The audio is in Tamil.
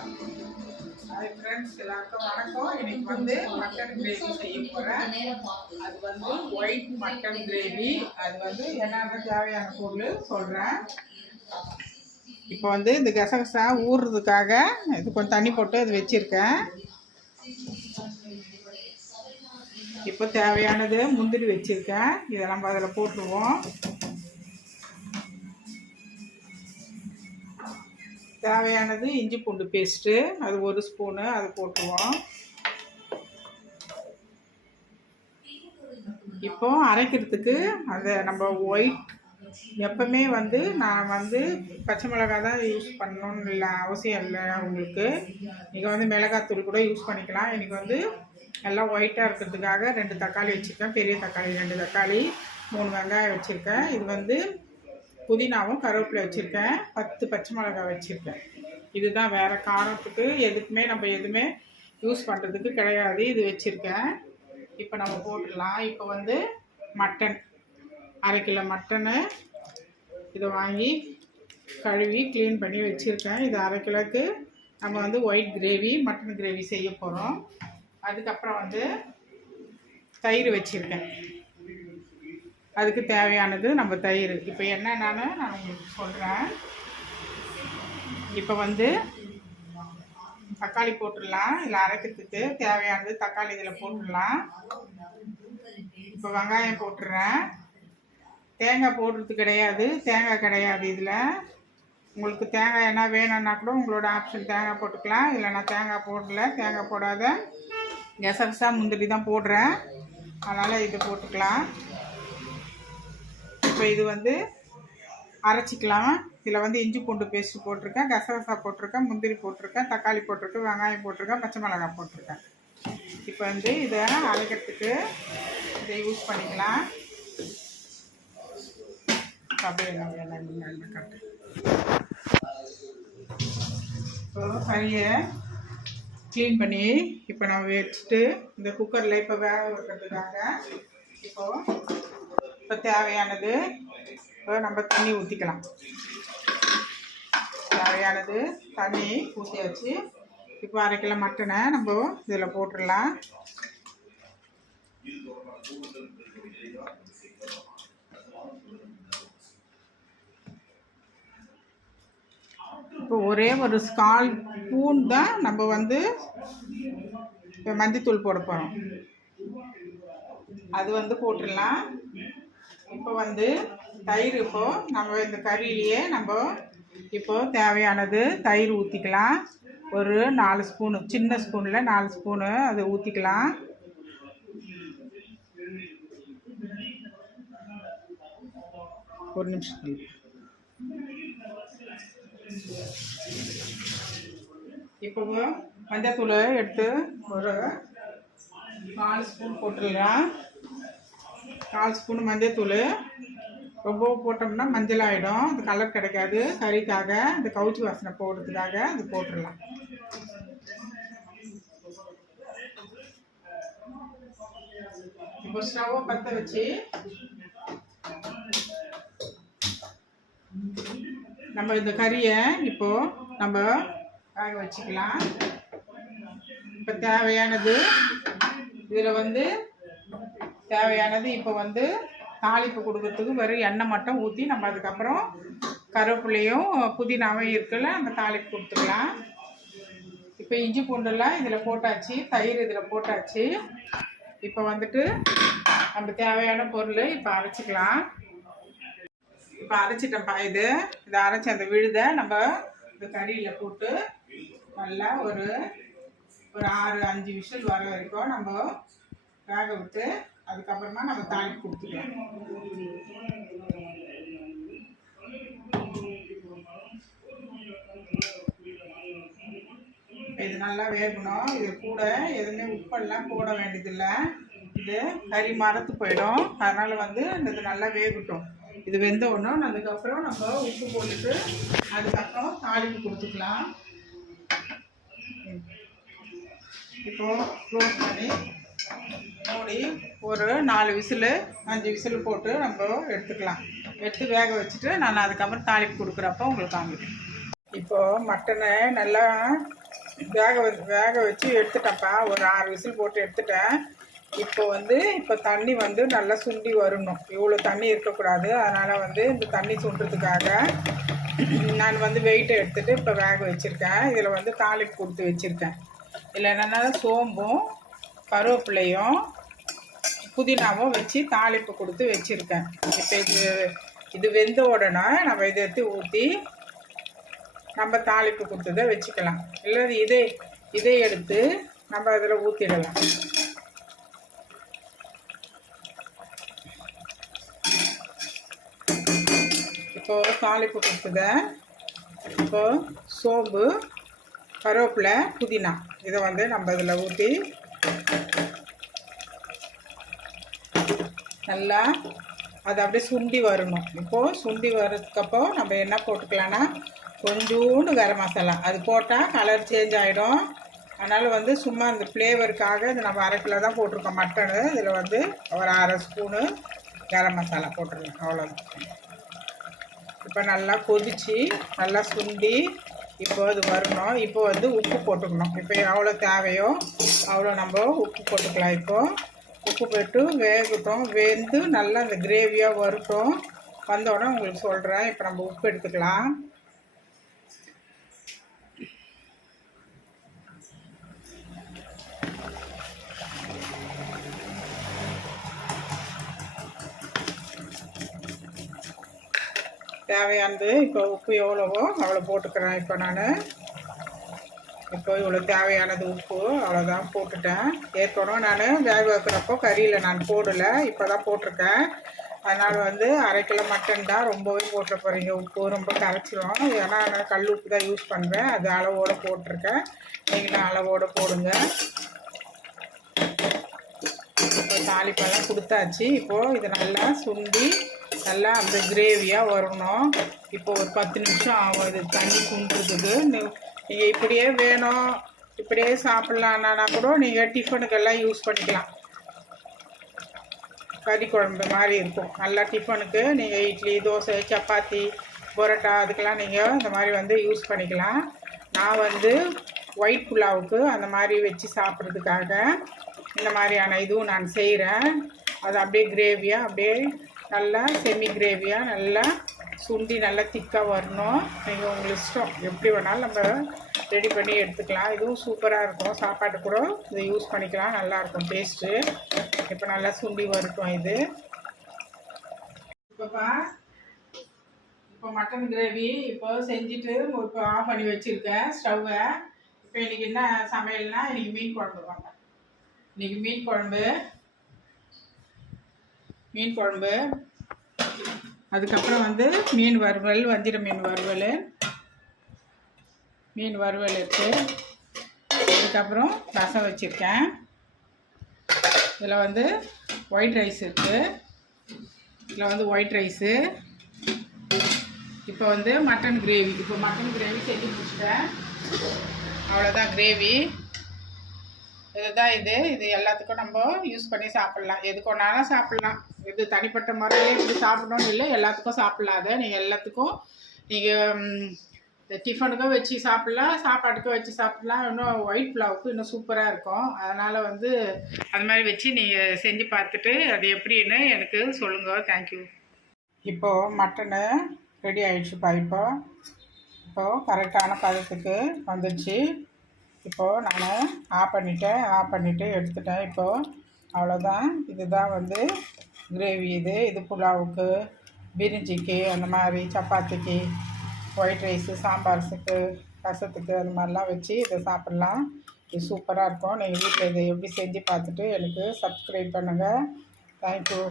ஹாய் ஃப்ரெண்ட்ஸ், எல்லாருக்கும் வணக்கம். இன்னைக்கு வந்து மட்டன் கிரேவி செய்ய போகிறேன். அது வந்து ஒயிட் மட்டன் கிரேவி. அது வந்து என்னென்ன தேவையான பொருள் சொல்கிறேன். இப்போ வந்து இந்த கசகசா ஊறுறதுக்காக இது கொஞ்சம் தண்ணி போட்டு அது வச்சுருக்கேன். இப்போ தேவையானது முந்திரி வச்சுருக்கேன். இதை நம்ம அதில் போட்டுருவோம். தேவையானது இஞ்சி பூண்டு பேஸ்ட்டு, அது 1 ஸ்பூனு, அது போட்டுருவோம். இப்போ அரைக்கிறதுக்கு அதை நம்ம ஒயிட் எப்பவுமே வந்து நான் வந்து பச்சை மிளகாய் தான் யூஸ் பண்ணணும்னு இல்லை, அவசியம் இல்லை. உங்களுக்கு நீங்கள் வந்து மிளகாத்தூள் கூட யூஸ் பண்ணிக்கலாம். இன்றைக்கி வந்து எல்லாம் ஒயிட்டாக இருக்கிறதுக்காக 2 தக்காளி வச்சுருக்கேன். பெரிய தக்காளி 2 தக்காளி, 3 வெங்காயம் வச்சுருக்கேன். இது வந்து புதினாவும் கருவேப்பிலை வச்சுருக்கேன். 10 பச்சை மிளகாய் வச்சுருக்கேன். இதுதான், வேறு காரத்துக்கு எதுக்குமே நம்ம எதுவுமே யூஸ் பண்ணுறதுக்கு கிடையாது. இது வச்சுருக்கேன். இப்போ நம்ம போட்டுடலாம். இப்போ வந்து மட்டன் 1/2 கிலோ மட்டனு இதை வாங்கி கழுவி க்ளீன் பண்ணி வச்சுருக்கேன். இது 1/2 கிலோக்கு நம்ம வந்து ஒயிட் கிரேவி, மட்டன் கிரேவி செய்ய போகிறோம். அதுக்கப்புறம் வந்து தயிர் வச்சுருக்கேன். அதுக்கு தேவையானது நம்ம தயிர். இப்போ என்னென்னு நான் உங்களுக்கு சொல்கிறேன். இப்போ வந்து தக்காளி போட்டுடலாம். இதில் அரைக்கிறதுக்கு தேவையானது தக்காளி இதில் போட்டுடலாம். இப்போ வெங்காயம் போட்டுடுறேன். தேங்காய் போடுறது கிடையாது, தேங்காய் கிடையாது இதில். உங்களுக்கு தேங்காய் என்ன வேணும்னா கூட உங்களோட ஆப்ஷன், தேங்காய் போட்டுக்கலாம். இல்லை நான் தேங்காய் போடல, தேங்காய் போடாத கசகசா முந்திரி தான் போடுறேன், அதனால் இது போட்டுக்கலாம். இப்போ இது வந்து அரைச்சிக்கலாம். இதில் வந்து இஞ்சி பூண்டு பேஸ்ட்டு போட்டிருக்கேன், கசகசா போட்டிருக்கேன், முந்திரி போட்டிருக்கேன், தக்காளி போட்டிருக்கேன், வெங்காயம் போட்டிருக்கேன், பச்சை மிளகாய் போட்டிருக்கேன். இப்போ வந்து இதை அரைக்கிறதுக்கு இதை யூஸ் பண்ணிக்கலாம். அப்படியே கட்டு. இப்போ கறியை க்ளீன் பண்ணி இப்போ நம்ம வச்சுட்டு இந்த குக்கரில் இப்போ வேக வைக்கிறதுக்காக இப்போ தேவையானது இப்போ நம்ம தண்ணி ஊற்றிக்கலாம். தேவையானது தண்ணி ஊற்றியாச்சு. இப்போ 1/2 கிலோ மட்டனை நம்ம இதில் போட்டுடலாம். இப்போ ஒரே ஒரு 1/4 ஸ்பூன் தான் நம்ம வந்து இப்போ மஞ்சத்தூள் போட போகிறோம். அது வந்து போட்டுடலாம். இப்போ வந்து தயிர், இப்போது நம்ம இந்த கறியிலேயே நம்ம இப்போது தேவையானது தயிர் ஊற்றிக்கலாம். ஒரு 4 ஸ்பூனு, சின்ன ஸ்பூனில் 4 ஸ்பூனு அது ஊற்றிக்கலாம். ஒரு நிமிஷம். இப்போ மஞ்சத்தூள் எடுத்து ஒரு 4 ஸ்பூன் போட்டுடலாம். 4 ஸ்பூன் மஞ்சத்தூள். ரொம்ப போட்டோம்னா மஞ்சள் ஆகிடும், அது கலர் கிடைக்காது. கறிக்காக, இந்த கவுச்சி வாசனை போடுறதுக்காக அது போட்டுடலாம். இப்போ ஸ்டவ்வை பற்ற வச்சு நம்ம இந்த கறியை இப்போது நம்ம வேக வச்சுக்கலாம். இப்போ தேவையானது இதில் வந்து தேவையானது இப்போ வந்து தாளிப்பு கொடுக்கறதுக்கு வெறும் எண்ணெய் மட்டும் ஊற்றி நம்ம அதுக்கப்புறம் கருவேப்பிலையும் புதினாவும் இருக்குல்ல, நம்ம தாளிப்பு கொடுத்துக்கலாம். இப்போ இஞ்சி பூண்டெல்லாம் இதில் போட்டாச்சு, தயிர் இதில் போட்டாச்சு. இப்போ வந்துட்டு நம்ம தேவையான பொருள் இப்போ அரைச்சிக்கலாம். இப்போ அரைச்சிட்டோம்ப்பா. இதை அரைச்சி அந்த விழுதை நம்ம இந்த கறியில் போட்டு நல்லா ஒரு 6-5 விசில் வர வரைக்கும் நம்ம வேக விட்டு அதுக்கப்புறமா நம்ம தாளிப்பு கொடுத்துக்கலாம். இது நல்லா வேகணும். இது கூட எதுவுமே உப்பெல்லாம் போட வேண்டியதில்லை. இது கறி மரத்து போயிடும். அதனால் வந்து இது நல்லா வேகட்டும். இது வெந்த உடனே அதுக்கப்புறம் நம்ம உப்பு போட்டுட்டு அதுக்கப்புறம் தாளிப்பு கொடுத்துக்கலாம். இப்போது க்ளோஸ் பண்ணி மூடி ஒரு 4 விசில் 5 விசில் போட்டு நம்ம எடுத்துக்கலாம். எடுத்து வேக வச்சுட்டு நான் அதுக்கப்புறம் தாளிப்பு கொடுக்குறப்ப உங்களுக்கு காமிக்கிறேன். இப்போது மட்டனை நல்லா வேக வச்சு எடுத்துட்டேன்ப்பா. ஒரு 6 விசில் போட்டு எடுத்துட்டேன். இப்போ தண்ணி நல்லா சுண்டி வரணும். இவ்வளோ தண்ணி இருக்கக்கூடாது. அதனால் இந்த தண்ணி சுண்டுறதுக்காக நான் வெயிட்டை எடுத்துகிட்டு இப்போ வேக வச்சுருக்கேன். இதில் தாளிப்பு கொடுத்து வச்சுருக்கேன். இதில் என்னென்னா சோம்பும் கருவேப்பிலையும் புதினாவும் வச்சு தாளிப்பு கொடுத்து வச்சுருக்கேன். இப்போ இது வெந்த உடனே நம்ம இதை எடுத்து ஊற்றி நம்ம தாளிப்பு கொடுத்ததை வச்சுக்கலாம். இல்லை இதை எடுத்து நம்ம அதில் ஊற்றிடலாம். இப்போது தாளிப்பு கொடுத்ததை சோம்பு கருவேப்பிலை புதினா இதை நம்ம இதில் ஊற்றி நல்லா அது அப்படியே சுண்டி வரணும். இப்போது சுண்டி வர்றதுக்கப்போ நம்ம என்ன போட்டுக்கலான்னா கொஞ்சோண்டு கரம் மசாலா. அது போட்டால் கலர் சேஞ்ச் ஆகிடும். அதனால் சும்மா அந்த ஃப்ளேவருக்காக இது நம்ம 1/2 கிலோ தான் போட்டிருக்கோம் மட்டனு. இதில் ஒரு 1/2 ஸ்பூனு கரம் மசாலா போட்டுருக்கோம். அவ்வளோதான். இப்போ நல்லா கொதித்து நல்லா சுண்டி இப்போ அது வரணும். இப்போ உப்பு போட்டுக்கணும். இப்போ எவ்வளோ தேவையோ அவ்வளோ நம்ம உப்பு போட்டுக்கலாம். இப்போது உப்பு போட்டு வேகட்டும். வெந்து நல்லா அந்த கிரேவியாக வரட்டும். வந்தோடனே உங்களுக்கு சொல்கிறேன். இப்போ நம்ம உப்பு எடுத்துக்கலாம். தேவையானது இப்போ உப்பு எவ்வளவோ அவ்வளோ போட்டுக்கிறேன். இப்போ இவ்வளோ தேவையானது உப்பு அவ்வளோதான் போட்டுட்டேன். ஏற்கனவே நான் வேக வைக்கிறப்போ கறியில் நான் போடலை, இப்போ தான் போட்டிருக்கேன். அதனால் 1/2 கிலோ மட்டன் தான் ரொம்பவே போட்டுற போகிறீங்க. உப்பு ரொம்ப கரைச்சிரும். ஏன்னா நான் கல் உப்பு தான் யூஸ் பண்ணுவேன். அது அளவோடு போட்டிருக்கேன். நீங்களும் அளவோடு போடுங்க. இப்போ தாளிப்பெல்லாம் கொடுத்தாச்சு. இப்போது இது நல்லா சுண்டி நல்லா அந்த கிரேவியாக வரணும். இப்போ ஒரு 10 நிமிஷம் ஆகும் இது தண்ணி சுண்டுறதுக்கு. நீங்கள் இப்படியே வேணும் இப்படியே சாப்பிட்லான்னா கூட நீங்கள் டிஃபனுக்கெல்லாம் யூஸ் பண்ணிக்கலாம். கறி குழம்பு மாதிரி இருக்கும். நல்லா டிஃபனுக்கு நீங்கள் இட்லி தோசை சப்பாத்தி பரோட்டா அதுக்கெல்லாம் நீங்கள் இந்த மாதிரி யூஸ் பண்ணிக்கலாம். நான் ஒயிட் புலாவுக்கு அந்த மாதிரி வச்சு சாப்பிட்றதுக்காக இந்த மாதிரியான இதுவும் நான் செய்கிறேன். அது அப்படியே கிரேவியாக அப்படியே நல்லா செமி கிரேவியாக நல்லா சுண்டி நல்லா திக்காக வரணும். நீங்கள் உங்களுக்கு இஷ்டம் எப்படி வேணாலும் நம்ம ரெடி பண்ணி எடுத்துக்கலாம். இதுவும் சூப்பராக இருக்கும். சாப்பாட்டு கூட இதை யூஸ் பண்ணிக்கலாம். நல்லாயிருக்கும் டேஸ்ட்டு. இப்போ நல்லா சுண்டி வரட்டும். இது இப்போ மட்டன் கிரேவி இப்போ செஞ்சுட்டு இப்போ ஆஃப் பண்ணி வச்சுருக்கேன் ஸ்டவ்வை. இப்போ இன்றைக்கி என்ன சமையல்னால் இன்றைக்கி மீன் குழம்பு வாங்க. இன்றைக்கி மீன் குழம்பு அதுக்கப்புறம் மீன் வறுவல், வஞ்சிர மீன் வறுவல் இருக்குது. அதுக்கப்புறம் ரசம் வச்சுருக்கேன். இதில் ஒயிட் ரைஸ் இருக்குது. இதில் ஒயிட் ரைஸு. இப்போ மட்டன் கிரேவி. இப்போ மட்டன் கிரேவி செஞ்சு முடிச்சிட்டேன். அவ்வளோதான் கிரேவி. இதுதான் இது எல்லாத்துக்கும் நம்ம யூஸ் பண்ணி சாப்பிட்லாம். எதுக்கு ஒன்றாலும் சாப்பிட்லாம். இது தனிப்பட்ட முறையே இது சாப்பிடணும்னு இல்லை, எல்லாத்துக்கும் சாப்பிட்லாம். அதை நீங்கள் எல்லாத்துக்கும் நீங்கள் டிஃபனுக்கும் வச்சு சாப்பிட்லாம், சாப்பாட்டுக்கும் வச்சு சாப்பிட்லாம். இன்னும் ஒயிட் புலாவுக்கு இன்னும் சூப்பராக இருக்கும். அதனால் அது மாதிரி வச்சு நீங்கள் செஞ்சு பார்த்துட்டு அது எப்படின்னு எனக்கு சொல்லுங்கள். தேங்க்யூ. இப்போது மட்டனு ரெடி ஆகிடுச்சுப்பா. இப்போது கரெக்டான பதத்துக்கு வந்துடுச்சு. இப்போது நான் ஆஃப் பண்ணிவிட்டு எடுத்துட்டேன். இப்போது அவ்வளோதான். இதுதான் கிரேவி. இது புலாவுக்கு, பிரிஞ்சிக்கு, அந்த மாதிரி சப்பாத்திக்கு, ஒயிட் ரைஸு, சாம்பார்ஸுக்கு, ரசத்துக்கு அந்த மாதிரிலாம் வச்சு இதை சாப்பிட்லாம். இது சூப்பராக இருக்கும். நீங்கள் வீட்டில் இதை எப்படி செஞ்சு பார்த்துட்டு எனக்கு சப்ஸ்கிரைப் பண்ணுங்கள். தேங்க்யூ.